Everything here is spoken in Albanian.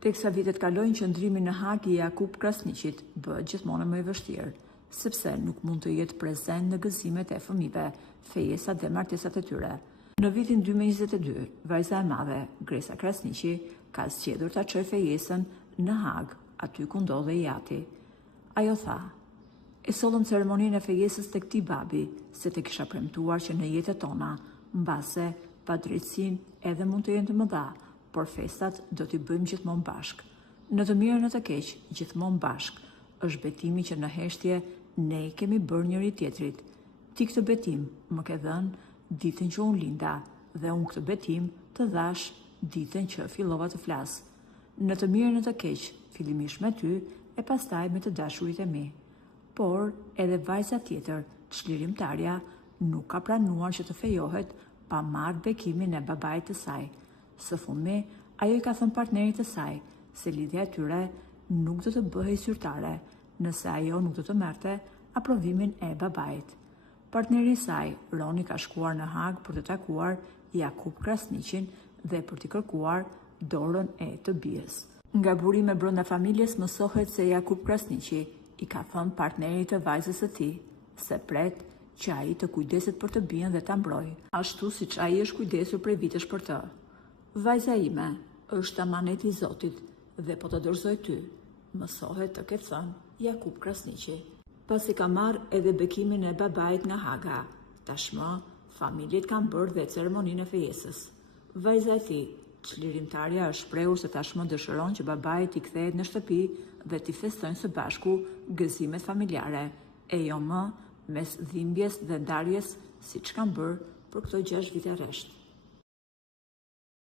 Teksa vitet kalojnë, qëndrimi në Hag i Jakub Krasniqit bëhet gjithmonë më i vështirë, sepse nuk mund të jetë prezent në gëzimet e fëmijëve, fejesat dhe martesat e tyre. Në vitin 2022, vajza e madhe, Gresa Krasniqi, ka zgjedhur ta çojë fejesën në Hag, aty ku ndodhej jati. Ajo tha: "E sollëm ceremoninë e fejesës tek ti babi, se te kisha premtuar që në jetët tona, mbase padrejtësinë edhe mund të jenë të mëdha, por festat do t'i bëjmë gjithmonë bashk. Në të mirë në të keq, gjithmonë bashk, është betimi që në heshtje ne i kemi bërë njëri tjetrit. Ti këtë betim më ke dhënë ditën që unë linda, dhe unë këtë betim të dhash ditën që fillova të flas. Në të mirë në të keq, fillimisht me ty e pastaj me të dashurit e mi." Por edhe vajza tjetër, çlirimtarja, nuk ka pranuar që të fejohet pa marrë bekimin e babait të saj. Së fundmi, ajo i ka thënë partnerit të saj se lidhja e tyre nuk do të bëhej zyrtare nëse ajo nuk do të merrte aprovimin e babait. Partneri i saj, Roni, ka shkuar në Hag për të takuar Jakub Krasniqin dhe për t'i kërkuar dorën e të bijës. Nga burime brenda familjes mësohet se Jakub Krasniqi i ka thënë partnerit të vajzës së tij se pret që ai të kujdeset për të bijën dhe ta mbrojë, ashtu siç ai është kujdesur prej vitesh për të. "Vajza ime është amaneti i Zotit dhe po të dorëzoj ty", mësohet të ketë thënë Jakub Krasniqi. Pasi ka marrë edhe bekimin e babait nga Haga, tashmë familjet kanë bërë dhe ceremoninë e fejesës. Vajza e tij, çlirimtarja, është shprehur se tashmë dëshiron që babai t'i kthehet në shtëpi dhe t'i festojnë së bashku gëzimet familjare, e jo më mes dhimbjes dhe ndarjes siç kanë bërë për këto 6 vite rresht.